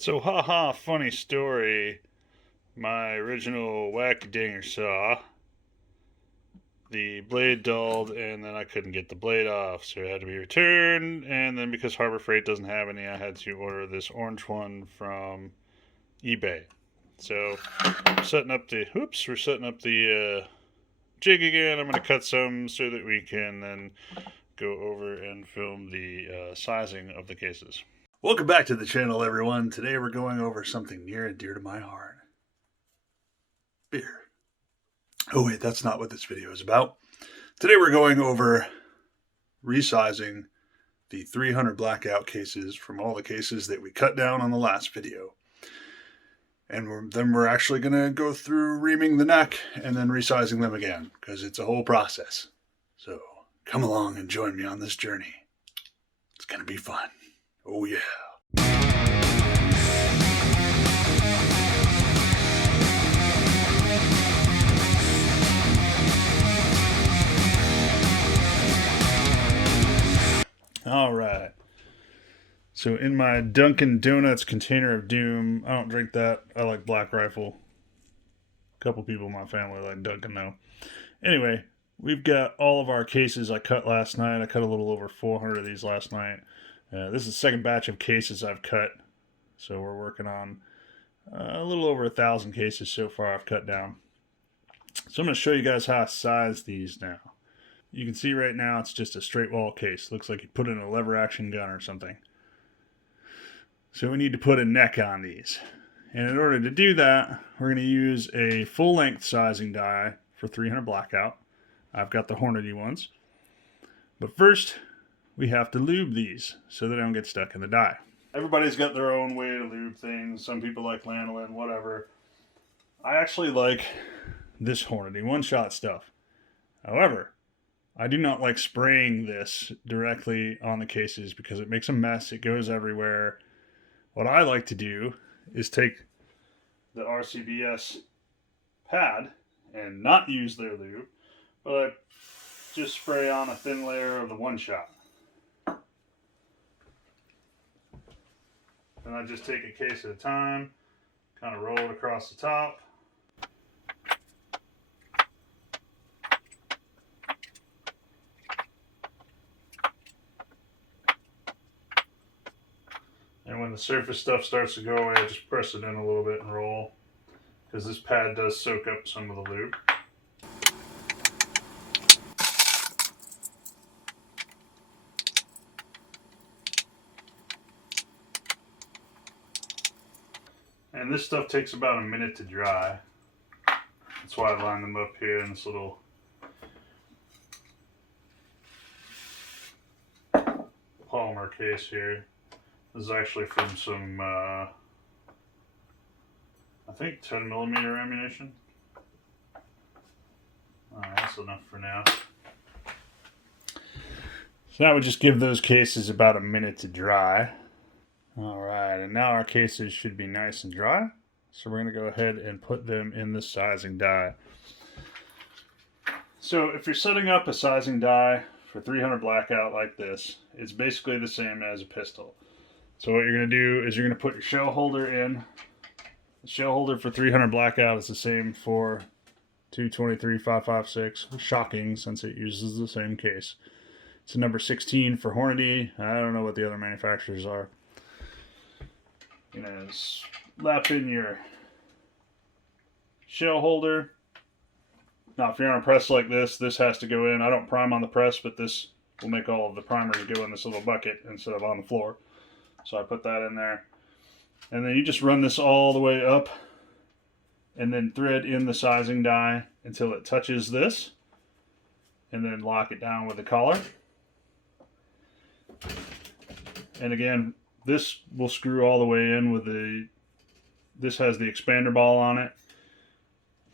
So, haha, funny story. My original whack-a-dinger saw, the blade dulled, and then I couldn't get the blade off, so it had to be returned. And then because Harbor Freight doesn't have any, I had to order this orange one from eBay. So, we're setting up the jig again. I'm going to cut some so that we can then go over and film the sizing of the cases. Welcome back to the channel, everyone. Today we're going over something near and dear to my heart. Beer. Oh wait, that's not what this video is about. Today we're going over resizing the 300 blackout cases from all the cases that we cut down on the last video. And then we're actually going to go through reaming the neck and then resizing them again, because it's a whole process. So come along and join me on this journey. It's going to be fun. Oh yeah. All right. So in my Dunkin' Donuts container of doom, I don't drink that. I like Black Rifle. A couple people in my family like Dunkin' though. Anyway, we've got all of our cases I cut last night. I cut a little over 400 of these last night. This is the second batch of cases I've cut. So we're working on a little over 1,000 cases so far I've cut down. So I'm going to show you guys how I size these now. You can see right now it's just a straight wall case. Looks like you put in a lever action gun or something. So we need to put a neck on these. And in order to do that, we're going to use a full length sizing die for 300 blackout. I've got the Hornady ones. But first, we have to lube these so they don't get stuck in the die. Everybody's got their own way to lube things. Some people like lanolin, whatever. I actually like this Hornady one-shot stuff. However, I do not like spraying this directly on the cases because it makes a mess. It goes everywhere. What I like to do is take the RCBS pad and not use their lube, but I just spray on a thin layer of the one-shot. And I just take a case at a time, kind of roll it across the top. And when the surface stuff starts to go away, I just press it in a little bit and roll, because this pad does soak up some of the lube. And this stuff takes about a minute to dry. That's why I line them up here in this little polymer case here. This is actually from some, I think 10mm ammunition. Alright, that's enough for now. So that would just give those cases about a minute to dry. Alright, and now our cases should be nice and dry. So we're going to go ahead and put them in the sizing die. So if you're setting up a sizing die for 300 blackout like this, it's basically the same as a pistol. So what you're going to do is you're going to put your shell holder in. The shell holder for 300 blackout is the same for 223 5.56. Shocking, since it uses the same case. It's a number 16 for Hornady. I don't know what the other manufacturers are. You're going to slap in your shell holder. Now if you're on a press like this has to go in. I don't prime on the press, but this will make all of the primers go in this little bucket instead of on the floor. So I put that in there. And then you just run this all the way up and then thread in the sizing die until it touches this. And then lock it down with the collar. And again, this will screw all the way in with this has the expander ball on it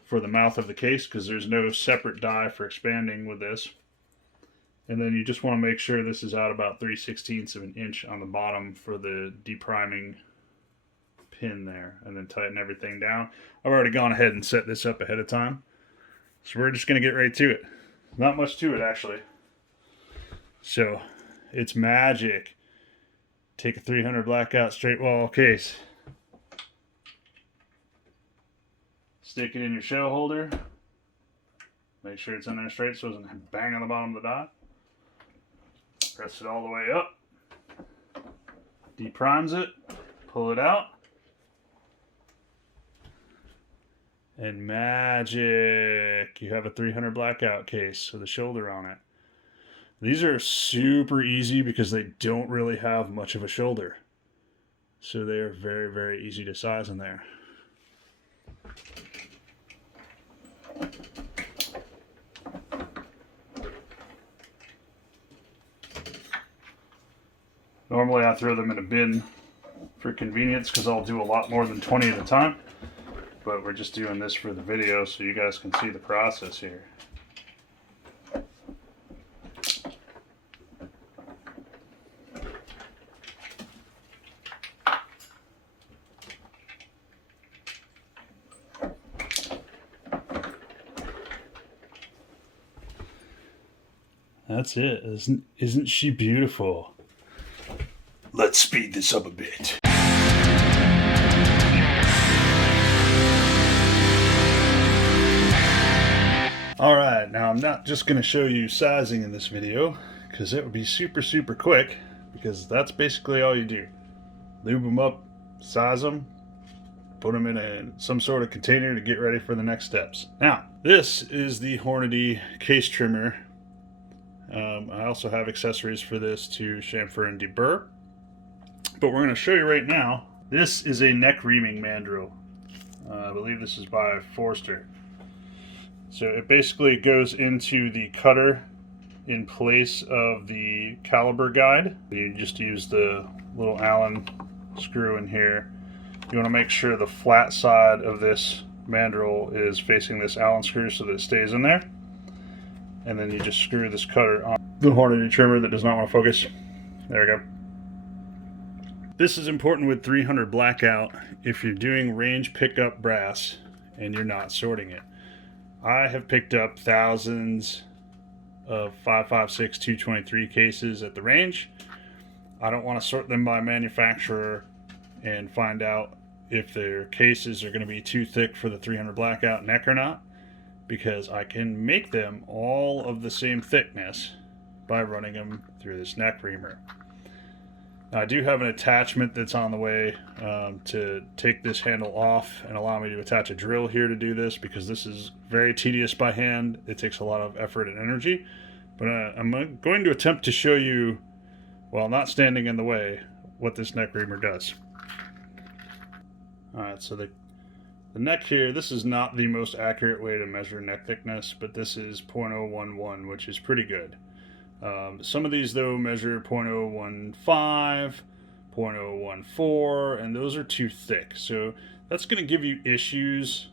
for the mouth of the case, because there's no separate die for expanding with this. And then you just want to make sure this is out about 3/16 of an inch on the bottom for the depriming pin there, and then tighten everything down. I've already gone ahead and set this up ahead of time, so we're just going to get right to it. Not much to it actually. So it's magic. Take a 300 blackout straight wall case, Stick it in your shell holder. Make sure it's in there straight so it doesn't bang on the bottom of the die. Press it all the way up. Deprimes it. Pull it out. And magic! You have a 300 Blackout case with a shoulder on it. These are super easy because they don't really have much of a shoulder. So they are very, very easy to size in there. Normally I throw them in a bin for convenience because I'll do a lot more than 20 at a time. But we're just doing this for the video so you guys can see the process here. That's it. Isn't she beautiful? Let's speed this up a bit. Alright, now I'm not just going to show you sizing in this video, because it would be super, super quick, because that's basically all you do. Lube them up, size them, put them in some sort of container to get ready for the next steps. Now, this is the Hornady case trimmer. I also have accessories for this to chamfer and deburr. But we're going to show you right now. This is a neck reaming mandrel. I believe this is by Forster. So it basically goes into the cutter in place of the caliber guide. You just use the little Allen screw in here. You want to make sure the flat side of this mandrel is facing this Allen screw so that it stays in there. And then you just screw this cutter on the Hornady trimmer that does not want to focus. There we go. This is important with 300 Blackout if you're doing range pickup brass and you're not sorting it. I have picked up thousands of 556 223 cases at the range. I don't want to sort them by manufacturer and find out if their cases are going to be too thick for the 300 Blackout neck or not, because I can make them all of the same thickness by running them through this neck reamer. I do have an attachment that's on the way to take this handle off and allow me to attach a drill here to do this, because this is very tedious by hand. It takes a lot of effort and energy. But I'm going to attempt to show you, while not standing in the way, what this neck reamer does. Alright, so the neck here, this is not the most accurate way to measure neck thickness, but this is 0.011, which is pretty good. Some of these though measure 0.015, 0.014, and those are too thick. So that's going to give you issues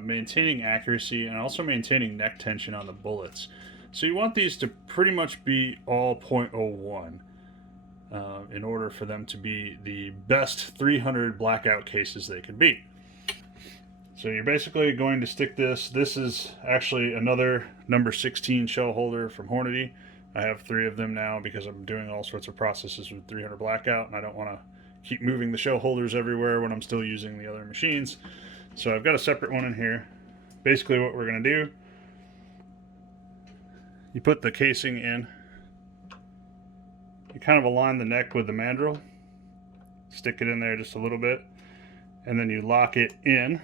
maintaining accuracy and also maintaining neck tension on the bullets. So you want these to pretty much be all 0.01 in order for them to be the best 300 Blackout cases they can be. So you're basically going to stick this. This is actually another number 16 shell holder from Hornady. I have 3 of them now because I'm doing all sorts of processes with 300 Blackout, and I don't want to keep moving the shell holders everywhere when I'm still using the other machines. So I've got a separate one in here. Basically what we're going to do, you put the casing in, you kind of align the neck with the mandrel, stick it in there just a little bit, and then you lock it in.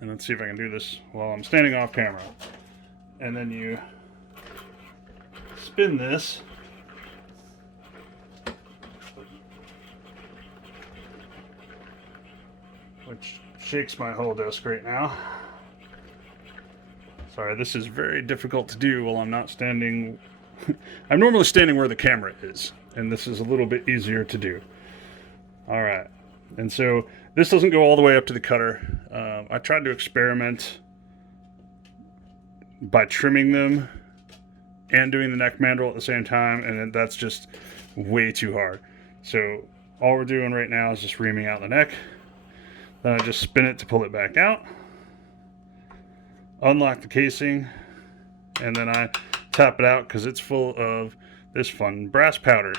And let's see if I can do this while I'm standing off camera. And then you spin this. Which shakes my whole desk right now. Sorry, this is very difficult to do while I'm not standing. I'm normally standing where the camera is, and this is a little bit easier to do. All right, and so this doesn't go all the way up to the cutter. I tried to experiment by trimming them and doing the neck mandrel at the same time, and that's just way too hard. So all we're doing right now is just reaming out the neck. Then I just spin it to pull it back out, unlock the casing, and then I tap it out because it's full of this fun brass powder.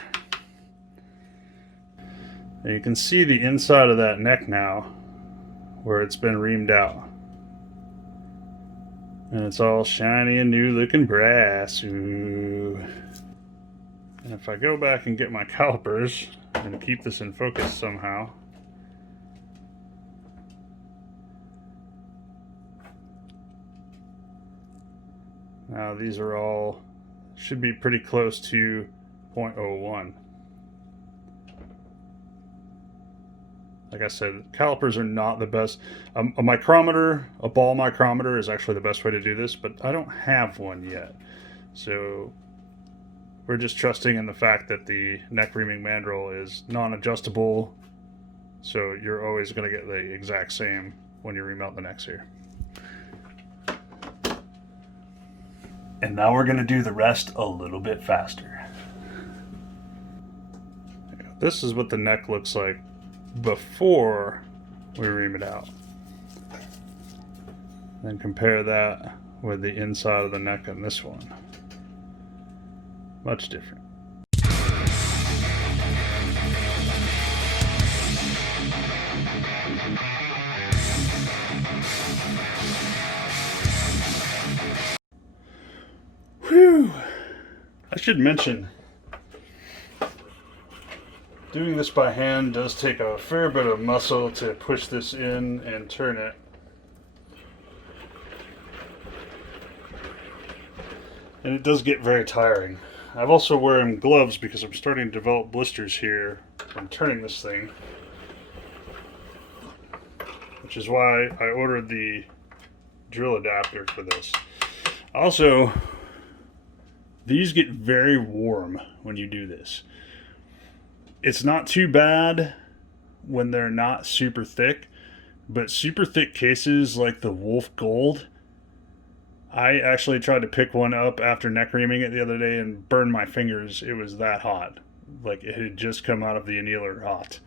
And you can see the inside of that neck now where it's been reamed out. And it's all shiny and new looking brass. Ooh. And if I go back and get my calipers and keep this in focus somehow, now these are all, should be pretty close to 0.01. Like I said, calipers are not the best. A micrometer, a ball micrometer is actually the best way to do this, but I don't have one yet. So we're just trusting in the fact that the neck reaming mandrel is non-adjustable. So you're always going to get the exact same when you ream out the necks here. And now we're going to do the rest a little bit faster. This is what the neck looks like before we ream it out. Then compare that with the inside of the neck on this one. Much different. Whew! I should mention, doing this by hand does take a fair bit of muscle to push this in and turn it. And it does get very tiring. I've also wearing gloves because I'm starting to develop blisters here from turning this thing. Which is why I ordered the drill adapter for this. Also, these get very warm when you do this. It's not too bad when they're not super thick, but super thick cases like the Wolf Gold, I actually tried to pick one up after neck reaming it the other day and burned my fingers. It was that hot. Like it had just come out of the annealer hot.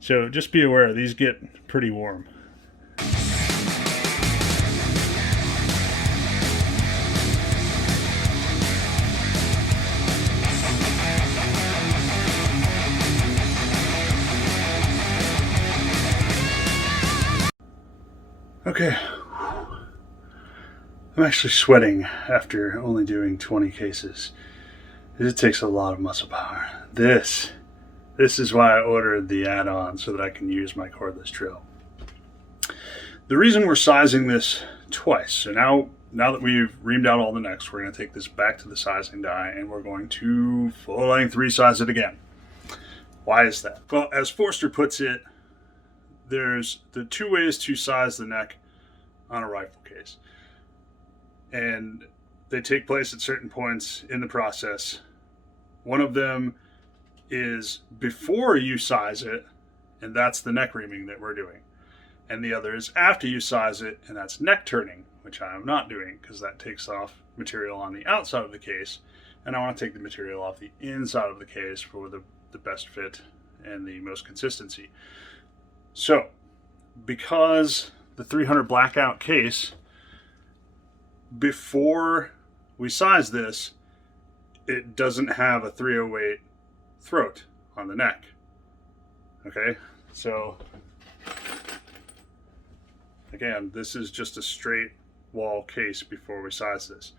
So just be aware, these get pretty warm. Okay, I'm actually sweating after only doing 20 cases. It takes a lot of muscle power. This is why I ordered the add-on so that I can use my cordless drill. The reason we're sizing this twice, so now that we've reamed out all the necks, we're going to take this back to the sizing die and we're going to full-length resize it again. Why is that? Well, as Forster puts it, there's the two ways to size the neck on a rifle case. And they take place at certain points in the process. One of them is before you size it, and that's the neck reaming that we're doing. And the other is after you size it, and that's neck turning, which I am not doing because that takes off material on the outside of the case. And I want to take the material off the inside of the case for the best fit and the most consistency. So, because the 300 Blackout case, before we size this, it doesn't have a 308 throat on the neck. Okay, so again, this is just a straight wall case before we size this.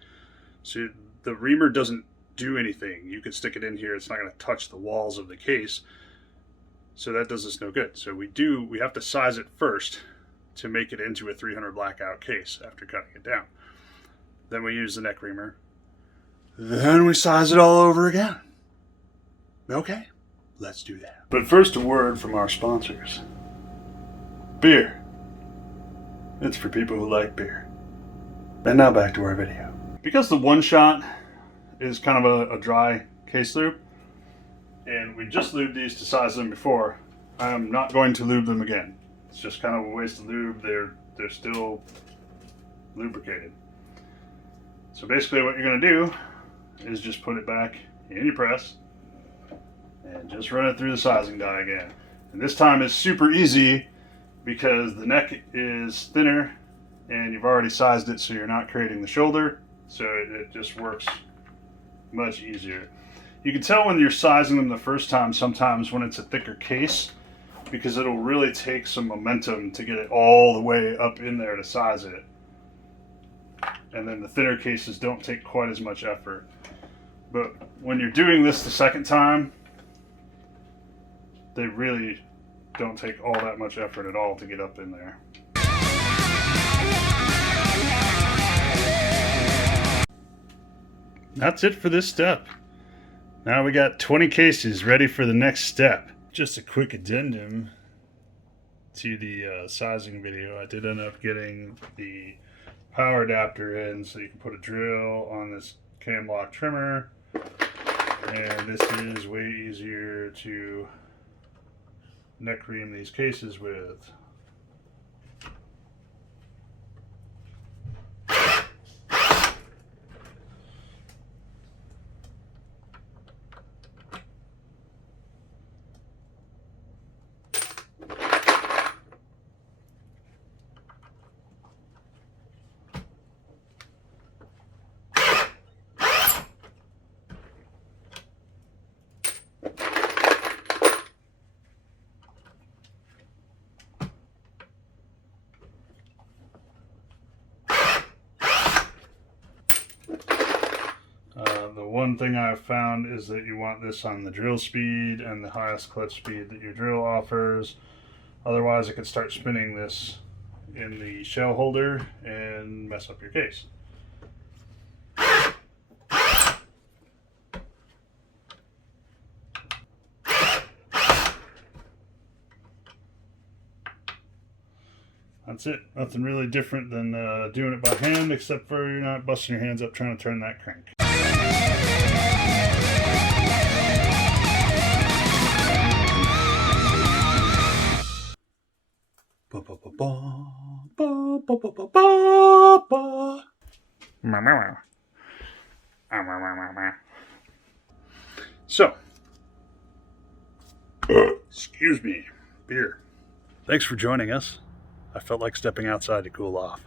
So the reamer doesn't do anything. You could stick it in here, it's not going to touch the walls of the case. So that does us no good. So we have to size it first to make it into a 300 Blackout case after cutting it down. Then we use the neck reamer. Then we size it all over again. Okay, let's do that. But first, a word from our sponsors. Beer. It's for people who like beer. And now back to our video. Because the one shot is kind of a dry case lube, and we just lubed these to size them before, I am not going to lube them again. It's just kind of a waste of lube. They're still lubricated. So basically what you're going to do is just put it back in your press and just run it through the sizing die again. And this time it's super easy because the neck is thinner and you've already sized it, so you're not creating the shoulder, so it just works much easier. You can tell when you're sizing them the first time sometimes when it's a thicker case, because it'll really take some momentum to get it all the way up in there to size it. And then the thinner cases don't take quite as much effort. But when you're doing this the second time, they really don't take all that much effort at all to get up in there. That's it for this step. Now we got 20 cases ready for the next step. Just a quick addendum to the sizing video. I did end up getting the power adapter in so you can put a drill on this cam lock trimmer, and this is way easier to neck ream these cases with. The one thing I've found is that you want this on the drill speed and the highest clutch speed that your drill offers. Otherwise it could start spinning this in the shell holder and mess up your case. That's it. Nothing really different than doing it by hand, except for you're not busting your hands up trying to turn that crank. So, excuse me, beer. Thanks for joining us. I felt like stepping outside to cool off.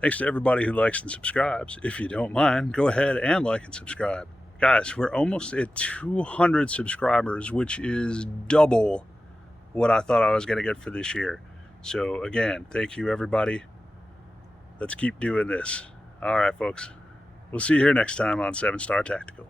Thanks to everybody who likes and subscribes. If you don't mind, go ahead and like and subscribe. Guys, we're almost at 200 subscribers, which is double what I thought I was going to get for this year. So again, thank you everybody. Let's keep doing this. All right, folks. We'll see you here next time on 7 Star Tactical.